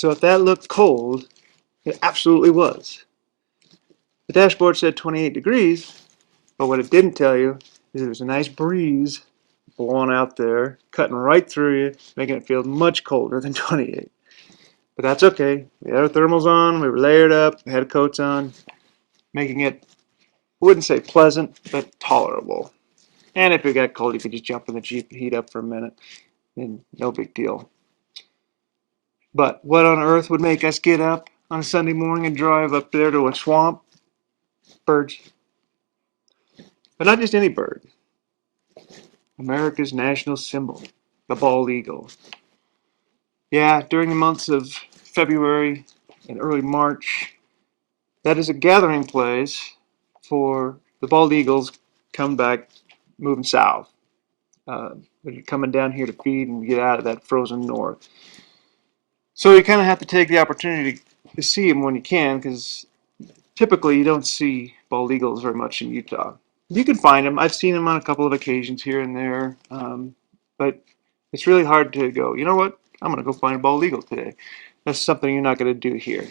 So if that looked cold, it absolutely was. The dashboard said 28 degrees, but what it didn't tell you is there was a nice breeze blowing out there, cutting right through you, making it feel much colder than 28. But that's okay. We had our thermals on, we were layered up, we had coats on, making it, I wouldn't say pleasant, but tolerable. And if it got cold, you could just jump in the Jeep and heat up for a minute, and no big deal. But what on earth would make us get up on a Sunday morning and drive up there to a swamp? Birds. But not just any bird. America's national symbol, the bald eagle. Yeah, during the months of February and early March, that is a gathering place for the bald eagles come back moving south. They're coming down here to feed and get out of that frozen north. So you kind of have to take the opportunity to see them when you can, because typically you don't see bald eagles very much in Utah. You can find them. I've seen them on a couple of occasions here and there, but it's really hard to go, you know what? I'm going to go find a bald eagle today. That's something you're not going to do here,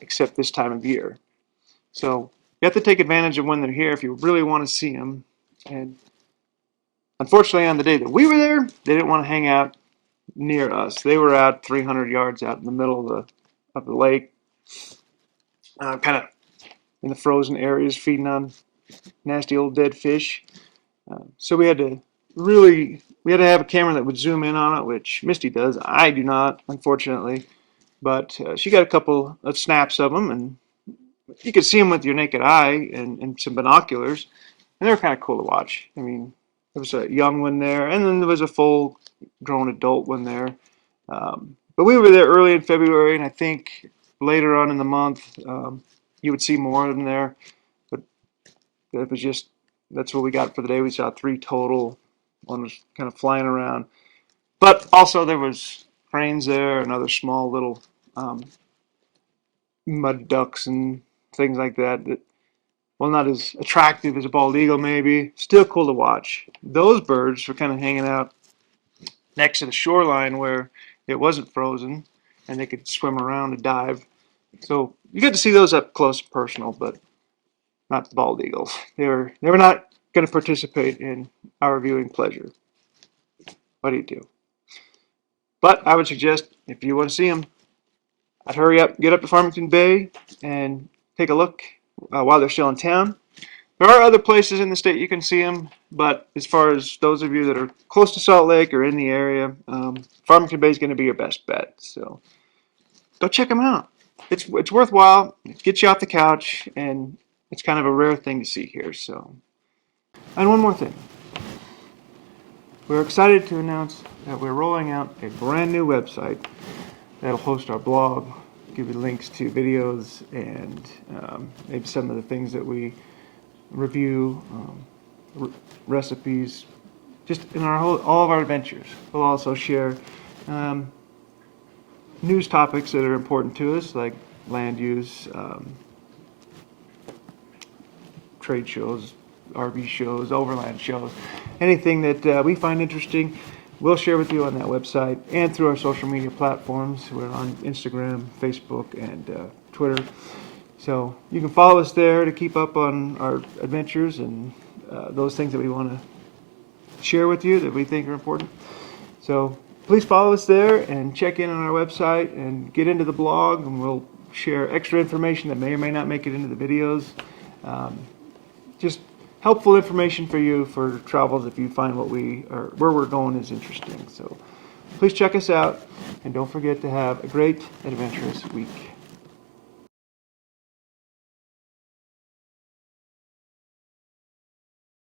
except this time of year. So you have to take advantage of when they're here if you really want to see them. And unfortunately, on the day that we were there, they didn't want to hang out near us. They were out 300 yards out in the middle of the lake, kind of in the frozen areas, feeding on nasty old dead fish. So we had to have a camera that would zoom in on it, which Misty does. I do not, unfortunately. But she got a couple of snaps of them, and you could see them with your naked eye and some binoculars, and they were kind of cool to watch. I mean, there was a young one there, and then there was a full-grown adult one there. But we were there early in February, and I think later on in the month, you would see more of them there. But it was just, that's what we got for the day. We saw 3 total. One was kind of flying around. But also there was cranes there and other small little mud ducks and things like that that, well, not as attractive as a bald eagle maybe, still cool to watch. Those birds were kind of hanging out next to the shoreline where it wasn't frozen and they could swim around and dive. So you get to see those up close and personal, but not the bald eagles. They were not going to participate in our viewing pleasure. What do you do? But I would suggest if you want to see them, I'd hurry up, get up to Farmington Bay, and take a look while they're still in town. There are other places in the state you can see them, but as far as those of you that are close to Salt Lake or in the area, Farmington Bay is going to be your best bet. So go check them out. It's worthwhile. It gets you off the couch, and it's kind of a rare thing to see here. So, and one more thing. We're excited to announce that we're rolling out a brand new website that'll host our blog, give you links to videos and maybe some of the things that we review, recipes, just in all of our adventures. We'll also share news topics that are important to us, like land use, trade shows, RV shows, overland shows, anything that we find interesting, we'll share with you on that website and through our social media platforms. We're on Instagram, Facebook, and Twitter. So you can follow us there to keep up on our adventures and those things that we want to share with you that we think are important. So please follow us there and check in on our website and get into the blog, and we'll share extra information that may or may not make it into the videos. Just helpful information for you for travels if you find where we're going is interesting. So please check us out, and don't forget to have a great adventurous week.